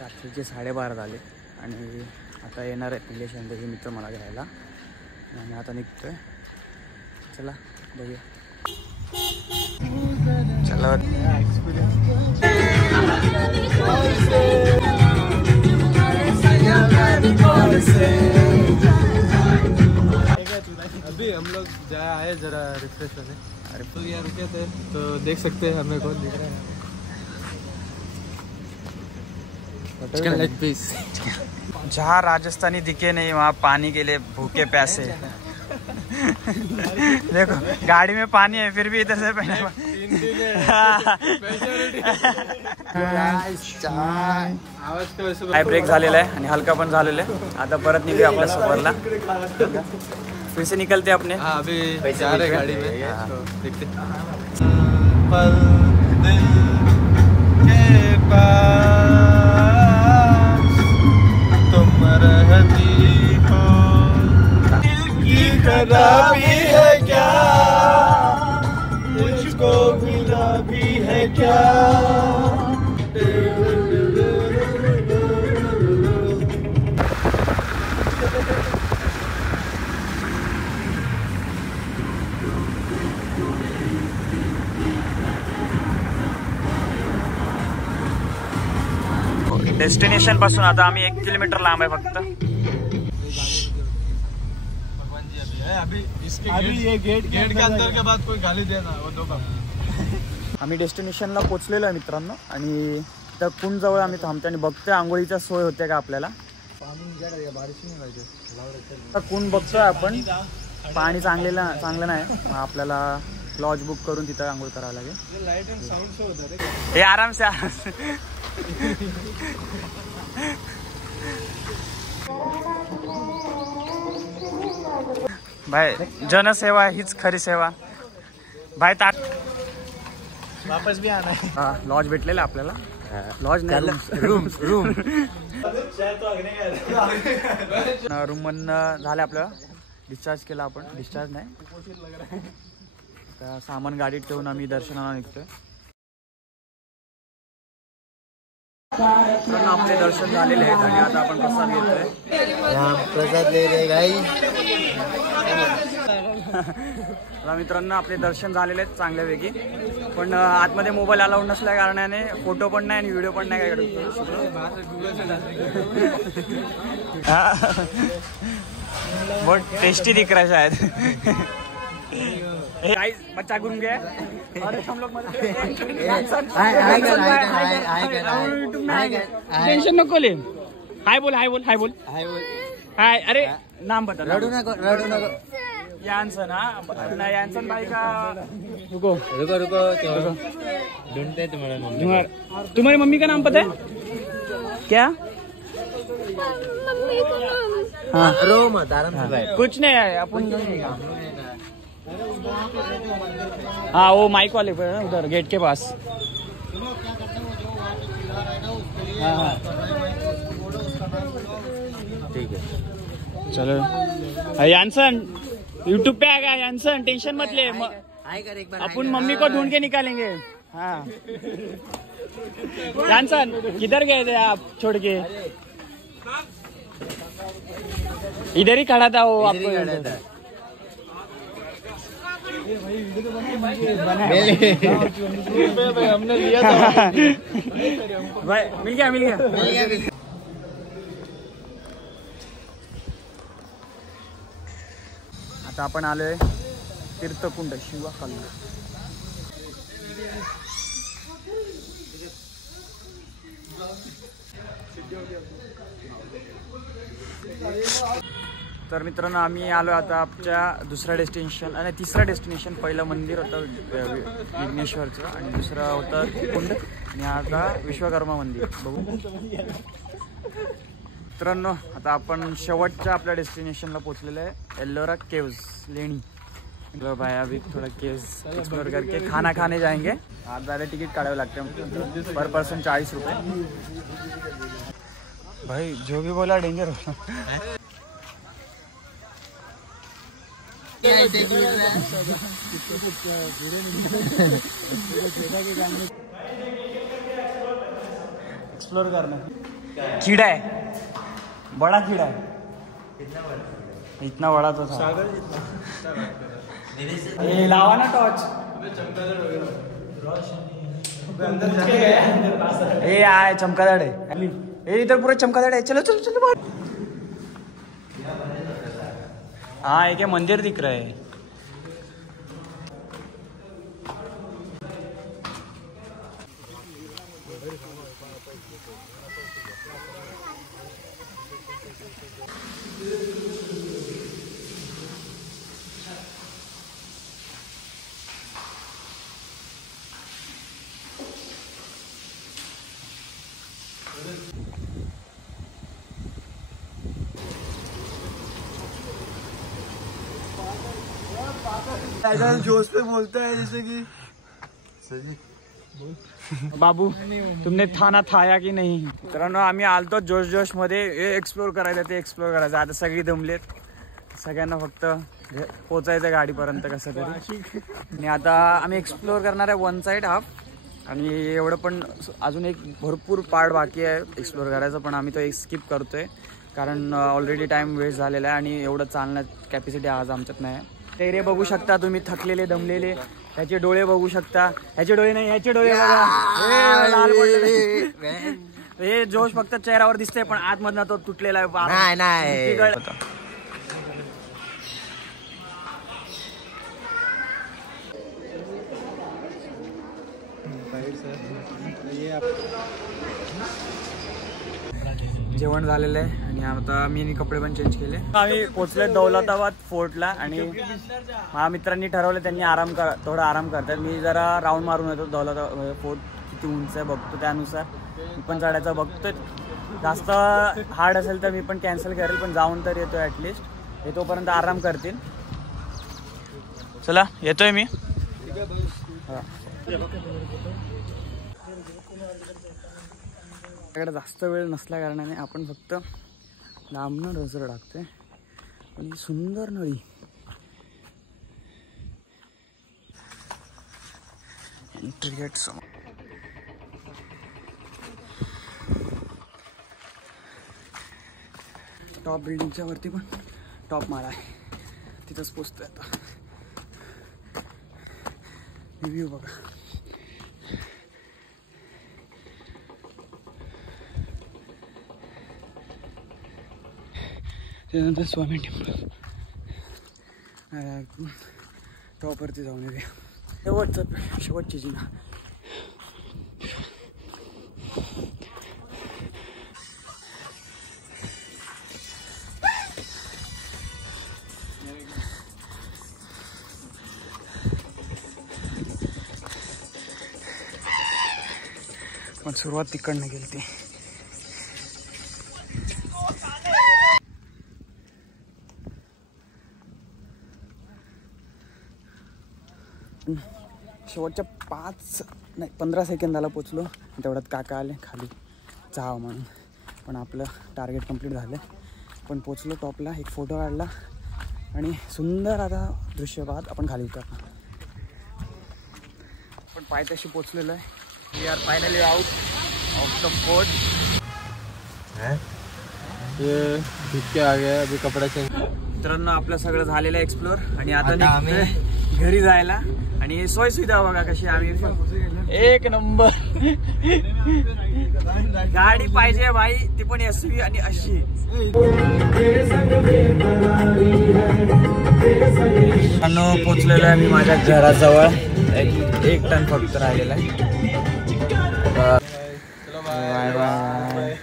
रात्रीचे 12:30 झाले आणि आता येणार आहे निलेश आणि त्याचे मित्र मला घ्यायला आणि आता निघतोय. चला बघूया. चला अभी हम लोग जाया है जरा रिफ्रेश होने. अरे तो यार रुके थे तो देख सकते हैं हमें कौन दिख रहा है. Chicken leg piece. जहाँ राजस्थानी दिखे नहीं वहाँ पानी के लिए भूखे प्यासे. देखो गाड़ी में पानी है फिर भी इधर से पहले ब्रेक झालेला आहे आणि हलका पण झालेला आहे. आता परत निघूया आपल्या सफरला. फिर से निकलते अपने. हाँ अभी जा रहे गाड़ी में. तो देखते. पल दिल के पास तुम रहती हो. दिल की खराबी है क्या मुझको मिला भी है क्या. डेस्टिनेशन पासून आता आम्ही 1 किलोमीटर लांब आहे फक्त. अभी ये गेट के अंदर के बाद कोई गाली देना वो दो बार. आम्ही डेस्टिनेशनला पोचलेलो आहे मित्रांनो आणि त्या कुंड जवळ आम्ही थांबतो आणि बघतोय आंघोळीचा सोय होते का आपल्याला. कुंड बघतोय आपण. पाणी चांगलं नाही. आपल्याला लॉज बुक करून तिथं आंघोळ करावं लागेल. हे आराम से भाई जनसेवा हीच खरी सेवा भाई. वापस भी आना है. लॉज भेटलेला आपल्याला. लॉज नाही रूम मधनं झालं आपल्याला. डिस्चार्ज केला आपण. डिस्चार्ज नाही सामान गाडीत ठेवून आम्ही दर्शनाला निघतोय. आपले दर्शन झालेले आहेत आणि आता आपण प्रसाद घेतोय. प्रसाद ले रे गाई. मित्रांनो आपले दर्शन झालेले आहेत चांगल्यापैकी. पण आतमध्ये मोबाईल अलाउड नसल्या कारणाने फोटो पण नाही आणि व्हिडिओ पण नाही काय बहुत टेस्टी दिख रहा है शायद. बच्चा घूम गया और हम लोग टेंशन नको ले. हाय बोल हाय बोल हाय बोल हाय. अरे नाम बता. रडू नको. यान्सन. हाँ यान्सन भाई का. रुको ढूंढते तुम्हारा. तुम्हारी मम्मी का नाम पता है क्या. हाँ रो मत आराम से भाई. कुछ नहीं है अपन. हाँ वो माइक वाले पे है उधर गेट के पास. हाँ ठीक है चलो. यान्सन यूट्यूब पे आएगा. यान्सन टेंशन मत ले. अपन मम्मी को ढूंढ के निकालेंगे. हाँ यान्सन किधर गए थे आप छोड़ के. इधर ही खड़ा था वो. आपको हमने लिया था भाई. मिल गया. आता आपण आलोय तीर्थकुंड शिवाकल्ला. तर मित्रांनो आम्ही आलो आता आमच्या दुसऱ्या डेस्टिनेशन आणि तिसरं डेस्टिनेशन. पहिलं मंदिर होतं विघ्नेश्वरचं आणि दुसरं होतं कुंड आणि आता विश्वकर्मा मंदिर. बघू मित्रांनो आता आपण शेवटच्या आपल्या डेस्टिनेशनला पोहोचलेलो आहे. एल्लोरा केव्स लेणी. तो भाई अभी थोड़ा केव्स एक्सप्लोर करके खाना खाने जाएंगे. ज़्यादा टिकट काढ़ावे लगते हैं पर पर्सन 40 रुपये. भाई जो भी बोला डेंजर हो. एक्सप्लोर करना. कीड़ा है, बड़ा कीड़ा है, इतना बड़ा तो था। ये लावा ना टॉर्च, ये आए चमकादड़ है, ये इधर पूरा चमकादड़ है। चलो चलो चलो बाहर। हाँ एक मंदिर दिख रहा है। ऐसा जोश पे बोलता है जैसे कि बाबू तुमने थाना थाया की नाही? मित्रांनो आम्ही आलतो जोश जोश मध्ये एक्सप्लोर करायचं, ते एक्सप्लोर करायचं. आता सगळी दमलेत, सगळ्यांना फक्त पोचायचं गाडीपर्यंत कसं तरी. आणि आता आम्ही एक्सप्लोर करणार आहे वन साईड हाफ, आणि एवढं पण अजून एक भरपूर पार्ट बाकी आहे एक्सप्लोर करायचं, पण आम्ही तो एक स्किप करतोय कारण ऑलरेडी टाइम वेस्ट झालेला आहे आणि एवढं चालण्यात कॅपॅसिटी आज आमच्यात नाही. टेरे बघू शकता तुम्ही, थकलेले दमलेले. ह्याचे डोळे बघू शकता, ह्याचे डोळे नाही, ह्याचे डोळे बघा, लाल पडलेले. हे जोश फक्त चेहऱ्यावर दिसतंय पण आतमधनं तो तुटलेला आहे. जेवण झालेलं आहे आणि आता मी कपडे पण चेंज केले. आम्ही पोहोचले दौलताबाद फोर्टला आणि माझ्या मित्रांनी ठरवलं त्यांनी थोडा आराम करतात. मी जरा राऊंड मारून येतो. दौलताबाद फोर्ट किती उंच आहे बघतो, त्यानुसार मी पण चढायचं बघतोय. जास्त हार्ड असेल तर मी पण कॅन्सल करेल, पण जाऊन तर येतो ॲटलिस्ट. हे तोपर्यंत आराम करतील. चला येतोय मी. आपल्याकडे जास्त वेळ नसल्या कारणाने आपण फक्त लांबनं नजर टाकतोय. पण सुंदर नळी, एंट्री गेट समोर. टॉप बिल्डिंगच्या वरती पण टॉप माळा आहे, तिथंच पोचतोय आता. रिव्ह्यू बघा. त्यानंतर स्वामी टेम्पल टॉपवरती जाऊन येते. शेवटची जिना. पण सुरुवात तिकडनं गेली ती. शेवटच्या 15 सेकंदाला पोचलो. तेवढ्यात काका आले खाली जावं म्हणून, पण आपलं टार्गेट कंप्लीट झालं. पण पोचलो टॉपला, एक फोटो काढला आणि सुंदर आता दृश्य पाहत आपण खाली उतरलो. पण पायथ्याशी पोचलेलो आहे. We are finally out of the fort. ये के आ गया अभी कपड़ा चेंज. मित्रांनो आपलं सगळं झालेलं एक्सप्लोर आणि आता आम्ही घरी जायला. आणि सोय सुविधा बघा कशी. आम्ही एक नंबर गाडी पाहिजे भाई, ती पण SUV आणि अशी. पोचलेलो आहे मी माझ्या घराजवळ. एक टन फक्त राहिलेला आहे. Bye bye.